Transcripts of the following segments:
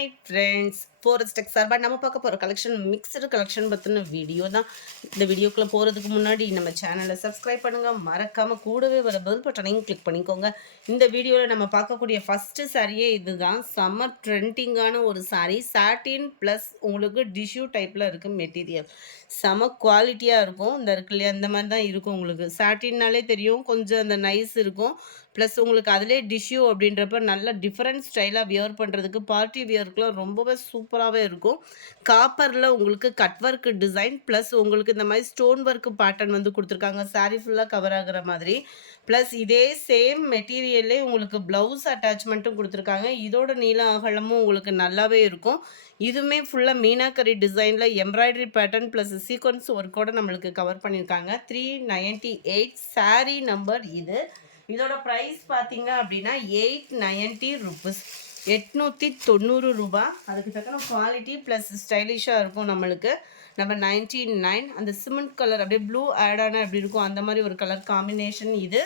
Hi friends, Forest Tech சார்பா நம்ம பார்க்க போகிற கலெக்ஷன் மிக்சடு கலெக்ஷன் பற்றின வீடியோ தான். இந்த வீடியோக்குள்ளே போகிறதுக்கு முன்னாடி நம்ம சேனலை சப்ஸ்கிரைப் பண்ணுங்கள், மறக்காமல் கூடவே வர பெல் பட்டனையும் கிளிக் பண்ணிக்கோங்க. இந்த வீடியோவில் நம்ம பார்க்கக்கூடிய ஃபஸ்ட்டு சாரியே இதுதான். சம்மர் ட்ரெண்டிங்கான ஒரு சாரீ, சாட்டின் ப்ளஸ் உங்களுக்கு டிஷ்யூ டைப்பில் இருக்குது மெட்டீரியல். செம குவாலிட்டியாக இருக்கும். இந்த இருக்கு இல்லையா, இந்த மாதிரி தான் இருக்கும். உங்களுக்கு சாட்டின்னாலே தெரியும், கொஞ்சம் அந்த நைஸ் இருக்கும். ப்ளஸ் உங்களுக்கு அதிலே டிஷ்யூ அப்படின்றப்ப நல்ல டிஃப்ரெண்ட் ஸ்டைலாக வியர் பண்ணுறதுக்கு பார்ட்டி வியர்க்குலாம் ரொம்பவே சூப்பராகவே இருக்கும். காப்பரில் உங்களுக்கு கட் ஒர்க் டிசைன் ப்ளஸ் உங்களுக்கு இந்த மாதிரி ஸ்டோன் ஒர்க் பேட்டர்ன் வந்து கொடுத்துருக்காங்க. சாரீ ஃபுல்லாக கவர் ஆகிற மாதிரி. ப்ளஸ் இதே சேம் மெட்டீரியல்லே உங்களுக்கு ப்ளவுஸ் அட்டாச்மெண்ட்டும் கொடுத்துருக்காங்க. இதோட நீள அகலமும் உங்களுக்கு நல்லாவே இருக்கும். இதுவுமே ஃபுல்லாக மீனாக்கரி டிசைனில் எம்ப்ராய்டரி பேட்டர்ன் ப்ளஸ் சீக்வன்ஸ் ஒர்க்கோடு நம்மளுக்கு கவர் பண்ணியிருக்காங்க. 398 சாரீ நம்பர் இது. இதோட ப்ரைஸ் பார்த்தீங்க அப்படின்னா 890 ருபீஸ், 890 ரூபா. அதுக்கு தக்கன குவாலிட்டி ப்ளஸ் ஸ்டைலிஷாக இருக்கும் நம்மளுக்கு. நம்பர் 99 அந்த சிமெண்ட் கலர் அப்படியே ப்ளூ ஆட் ஆனால் எப்படி இருக்கும் அந்த மாதிரி ஒரு கலர் காம்பினேஷன் இது.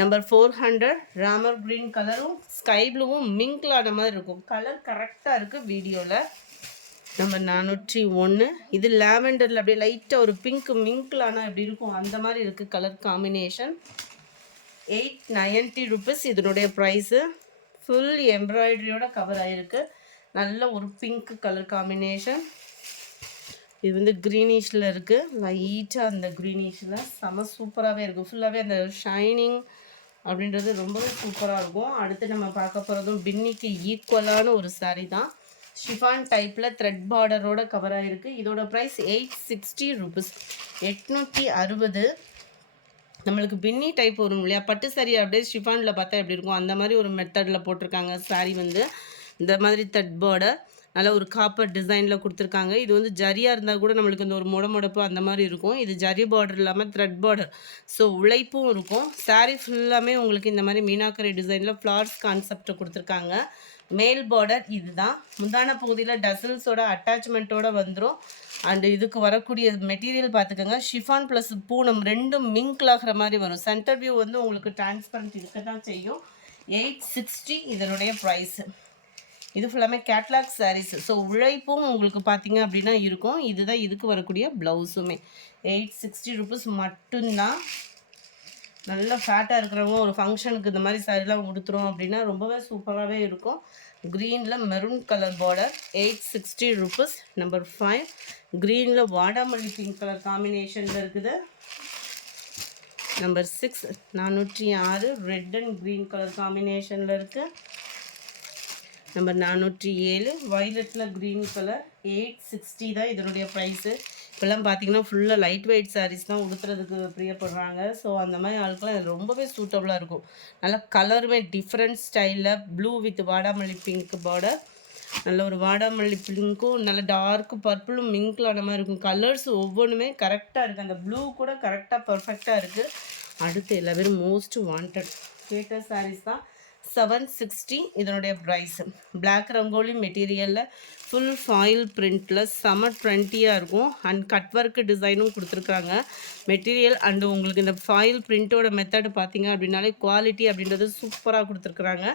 நம்பர் 400 ராமர் க்ரீன் கலரும் ஸ்கை ப்ளூவும் மிங்க்லான மாதிரி இருக்கும். கலர் கரெக்டாக இருக்குது வீடியோவில். நம்பர் 401 இது லாவெண்டரில் அப்படியே லைட்டாக ஒரு பிங்க் மிங்க்லானா எப்படி இருக்கும் அந்த மாதிரி இருக்குது கலர் காம்பினேஷன். 890 ருபீஸ் இதனுடைய ப்ரைஸு. ஃபுல் எம்ப்ராய்டரியோட கவர் ஆகிருக்கு. நல்ல ஒரு பிங்க் கலர் காம்பினேஷன். இது வந்து க்ரீனிஷில் இருக்குது, லைட்டாக அந்த க்ரீனிஷில் செம சூப்பராகவே இருக்குது. ஃபுல்லாகவே அந்த ஷைனிங் அப்படின்றது ரொம்பவே சூப்பராக இருக்கும். அடுத்து நம்ம பார்க்க போகிறதும் பின்னிக்கு ஈக்குவலான ஒரு சாரீ தான். ஷிஃபான் டைப்பில் த்ரெட் பார்டரோட கவர் ஆகிருக்கு. இதோட ப்ரைஸ் 860 ருபீஸ், 860. நம்மளுக்கு பின்னி டைப் வரும் இல்லையா, பட்டு சாரி அப்படியே ஷிஃபானில் பார்த்தா எப்படி இருக்கும் அந்த மாதிரி ஒரு மெத்தடில் போட்டிருக்காங்க. சாரீ வந்து இந்த மாதிரி த்ரெட் பார்டர் நல்ல ஒரு காப்பர் டிசைனில் கொடுத்துருக்காங்க. இது வந்து ஜரியாக இருந்தால் கூட நம்மளுக்கு இந்த ஒரு முடமுடப்பு அந்த மாதிரி இருக்கும். இது ஜரி பார்டர் இல்லாமல் த்ரெட் பார்டர், ஸோ உழைப்பும் இருக்கும். சாரீ ஃபுல்லாமே உங்களுக்கு இந்த மாதிரி மீனாக்கரி டிசைனில் ஃப்ளார்ஸ் கான்செப்டை கொடுத்துருக்காங்க. மேல் பார்டர் இதுதான். முந்தான பகுதியில் டசல்ஸோட அட்டாச்மெண்ட்டோடு வந்துடும். அண்டு இதுக்கு வரக்கூடிய மெட்டீரியல் பார்த்துக்கோங்க, ஷிஃபான் ப்ளஸ் பூனம் ரெண்டும் மிங்க்ல் ஆகிற மாதிரி வரும். சென்டர் வியூ வந்து உங்களுக்கு டிரான்ஸ்பரண்ட் இருக்க தான் செய்யும். 860 இதனுடைய ப்ரைஸு. இது ஃபுல்லாமே கேட்லாக் சாரீஸ், ஸோ உழைப்பும் உங்களுக்கு பார்த்தீங்க அப்படின்னா இருக்கும். இதுதான் இதுக்கு வரக்கூடிய ப்ளவுஸுமே. 860 ருபீஸ் மட்டும்தான். நல்லா ஃபேட்டாக இருக்கிறவங்க ஒரு ஃபங்க்ஷனுக்கு இந்த மாதிரி சாரீலாம் உடுத்துறோம் அப்படின்னா ரொம்பவே சூப்பராகவே இருக்கும். க்ரீனில் maroon colour border, 860 rupees. Number 5 க்ரீனில் வாடாமல்லி பிங்க் கலர் காம்பினேஷனில் இருக்குது. Number 6 406 red and green colour காம்பினேஷனில் இருக்குது. நம்பர் 407 வயலட்டில் க்ரீன் கலர், 860 தான் இதனுடைய ப்ரைஸு. இப்போல்லாம் பார்த்தீங்கன்னா ஃபுல்லாக லைட் வெயிட் சாரீஸ் தான் உடுத்துறதுக்கு பிரியப்படுறாங்க. ஸோ அந்த மாதிரி ஆளுக்கெல்லாம் இது ரொம்பவே சூட்டபுளாக இருக்கும். நல்லா கலருமே டிஃப்ரெண்ட் ஸ்டைலில் ப்ளூ வித் வாடாமல்லி பிங்க் பார்டர். நல்ல ஒரு வாடாமல்லி பிங்க்கும் நல்ல டார்க் பர்பிளும் மிங்க்லான மாதிரி இருக்கும். கலர்ஸ் ஒவ்வொன்றுமே கரெக்டாக இருக்குது. அந்த ப்ளூ கூட கரெக்டாக பர்ஃபெக்டாக இருக்குது. அடுத்து எல்லா பேரும் மோஸ்ட் வாண்டட் கேட்ட சாரீஸ் தான். 760 இதனுடைய ப்ரைஸ். பிளாக் ரங்கோலி மெட்டீரியலில் ஃபுல் ஃபாயில் பிரிண்டில் செம ட்ரெண்டியாக இருக்கும். அண்ட் கட் ஒர்க் டிசைனும் கொடுத்துருக்காங்க மெட்டீரியல். அண்டு உங்களுக்கு இந்த ஃபாயில் பிரிண்ட்டோட மெத்தடு பார்த்தீங்க அப்படின்னாலே குவாலிட்டி அப்படின்றது சூப்பராக கொடுத்துருக்குறாங்க.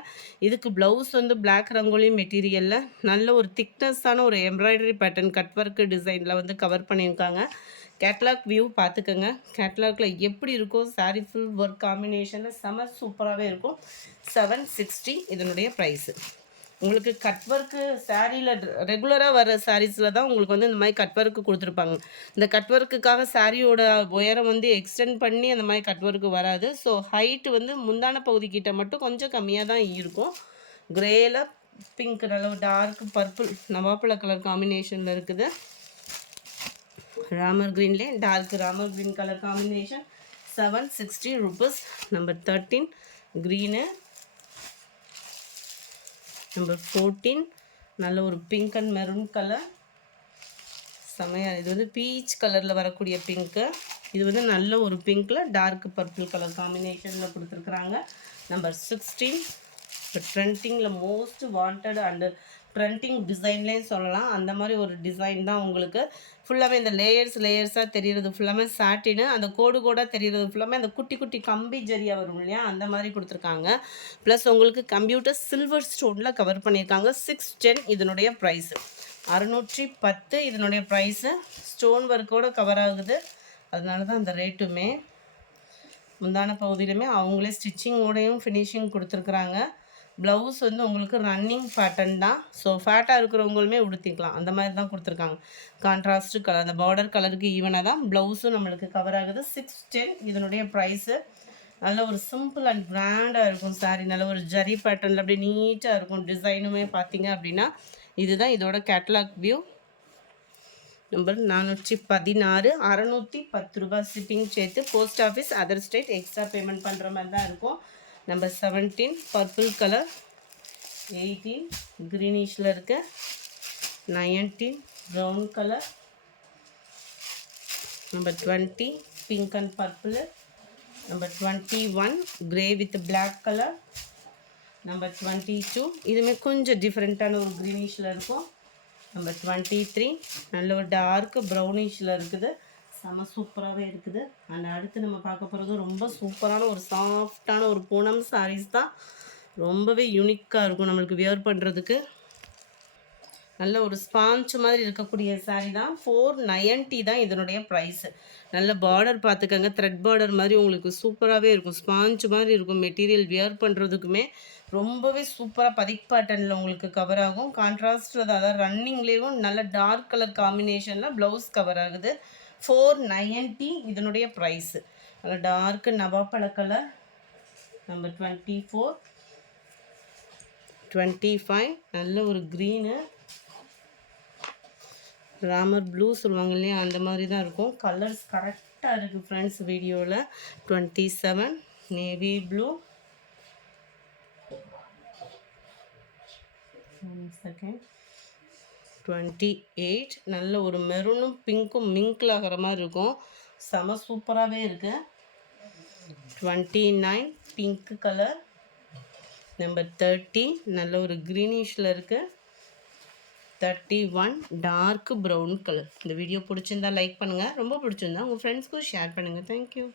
இதுக்கு ப்ளவுஸ் வந்து பிளாக் ரங்கோலி மெட்டீரியலில் நல்ல ஒரு திக்னஸ்ஸான ஒரு எம்ப்ராய்டரி பேட்டர்ன் கட் ஒர்க் டிசைனில் வந்து கவர் பண்ணியிருக்காங்க. கேட்லாக் வியூ பார்த்துக்கோங்க. கேட்லாகில் எப்படி இருக்கோ சாரீ ஃபுல் ஒர்க் காம்பினேஷனில் செம சூப்பராகவே இருக்கும். 760 இதனுடைய ப்ரைஸு. உங்களுக்கு கட் ஒர்க்கு சாரியில் ரெகுலராக வர சாரீஸில் தான் உங்களுக்கு வந்து இந்த மாதிரி கட் ஒர்க்கு கொடுத்துருப்பாங்க. இந்த கட் ஒர்க்குக்காக சாரியோட உயரம் வந்து எக்ஸ்டெண்ட் பண்ணி அந்த மாதிரி கட் ஒர்க்கு வராது. ஸோ ஹைட்டு வந்து முந்தான பகுதிக்கிட்ட மட்டும் கொஞ்சம் கம்மியாக தான் இருக்கும். க்ரேயில் பிங்க் நல்ல டார்க் பர்பிள் நவாப்பழ கலர் காம்பினேஷனில் இருக்குது. ராமர் க்ரீன்லே dark Ramar green colour combination, 760 rupees. Number 13 green. Number 14 நல்ல ஒரு பிங்க் அண்ட் மெரூன் கலர் செமையாக. இது வந்து பீச் கலரில் வரக்கூடிய பிங்க்கு. இது வந்து நல்ல ஒரு பிங்க்கில் டார்க் பர்பிள் கலர் காம்பினேஷனில் கொடுத்துருக்குறாங்க. நம்பர் 16 இப்போ ட்ரெண்டிங்கில் மோஸ்ட் வாண்டட் அண்டு ட்ரெண்டிங் டிசைன்லேயும் சொல்லலாம். அந்த மாதிரி ஒரு டிசைன் தான் உங்களுக்கு. ஃபுல்லாகவே இந்த லேயர்ஸாக தெரிகிறது ஃபுல்லாமே சாட்டினு, அந்த கோடு கோடாக தெரிகிறது ஃபுல்லாமே அந்த குட்டி குட்டி கம்பி ஜரியாக வரும் இல்லையா, அந்த மாதிரி கொடுத்துருக்காங்க. ப்ளஸ் உங்களுக்கு கம்ப்யூட்டர் சில்வர் ஸ்டோனில் கவர் பண்ணியிருக்காங்க. 610 இதனுடைய ப்ரைஸு. 610 இதனுடைய ப்ரைஸு. ஸ்டோன் ஒர்க்கோடு கவர் ஆகுது, அதனால தான் அந்த ரேட்டுமே. முந்தான பகுதியிலுமே அவங்களே ஸ்டிச்சிங்கோடையும் ஃபினிஷிங் கொடுத்துருக்குறாங்க. ப்ளவுஸ் வந்து உங்களுக்கு ரன்னிங் பேட்டர்ன் தான். ஸோ ஃபேட்டாக இருக்கிறவங்களுமே உடுத்திக்கலாம், அந்த மாதிரி தான் கொடுத்துருக்காங்க. கான்ட்ராஸ்ட்டு கலர், அந்த பார்டர் கலருக்கு ஈவனாக தான் ப்ளவுஸும் நம்மளுக்கு கவர் ஆகுது. 610 இதனுடைய ப்ரைஸு. நல்ல ஒரு சிம்பிள் அண்ட் கிராண்டாக இருக்கும் சாரீ. நல்ல ஒரு ஜரி பேட்டர்னில் அப்படியே நீட்டாக இருக்கும். டிசைனுமே பார்த்தீங்க அப்படின்னா இதுதான் இதோட கேட்லாக் வியூ. நம்பர் 416, 610 ரூபா ஷிப்பிங் சேர்த்து. Post office, other state extra payment பண்ணுற மாதிரி தான் இருக்கும். நம்பர் 17 பர்பிள் கலர், 18 க்ரீனிஷில் இருக்கு, 19 brown colour, number 20 pink and purple, number 21 grey with black colour, number 22 இதுவுமே கொஞ்சம் டிஃப்ரெண்ட்டான ஒரு க்ரீனிஷில் இருக்கும். நம்பர் 23 நல்ல ஒரு டார்க் ப்ரௌனிஷில் இருக்குது, செம சூப்பராகவே இருக்குது. அண்ட் அடுத்து நம்ம பார்க்க போகிறது ரொம்ப சூப்பரான ஒரு சாஃப்டான ஒரு பூனம் சாரீஸ் தான். ரொம்பவே யூனிக்காக இருக்கும் நம்மளுக்கு வியர் பண்ணுறதுக்கு. நல்ல ஒரு ஸ்பாஞ்ச் மாதிரி இருக்கக்கூடிய சாரீ தான். 490 தான் இதனுடைய ப்ரைஸு. நல்ல பார்டர் பார்த்துக்கங்க, த்ரெட் பார்டர் மாதிரி உங்களுக்கு சூப்பராகவே இருக்கும். ஸ்பாஞ்ச் மாதிரி இருக்கும் மெட்டீரியல். வியர் பண்ணுறதுக்குமே ரொம்பவே சூப்பராக பதிக் பேட்டர்னில் உங்களுக்கு கவர் ஆகும். கான்ட்ராஸ்டில் அதாவது ரன்னிங்லேயும் நல்ல டார்க் கலர் காம்பினேஷனில் ப்ளவுஸ் கவர் ஆகுது. 490 இதனுடைய ப்ரைஸு. நல்ல டார்க்கு நவாப்பழ கலர். நம்பர் 24, 25 நல்ல ஒரு க்ரீனு, ராமர் ப்ளூ சொல்லுவாங்க இல்லையா, அந்த மாதிரி தான் இருக்கும். கலர்ஸ் கரெக்டாக இருக்குது ஃப்ரெண்ட்ஸ் வீடியோவில். 27 நேவி ப்ளூ, செகண்ட் 28 நல்ல ஒரு மெரூனும் பிங்க்கும் மிங்கிள் ஆகிற மாதிரி இருக்கும். செம சூப்பராகவே இருக்குது. 29 பிங்க் கலர். நம்பர் 30 நல்ல ஒரு க்ரீனிஷில் இருக்குது. 31 டார்க் ப்ரௌன் கலர். இந்த வீடியோ பிடிச்சிருந்தா லைக் பண்ணுங்கள், ரொம்ப பிடிச்சிருந்தா உங்கள் ஃப்ரெண்ட்ஸ்க்கும் ஷேர் பண்ணுங்கள். தேங்க்யூ.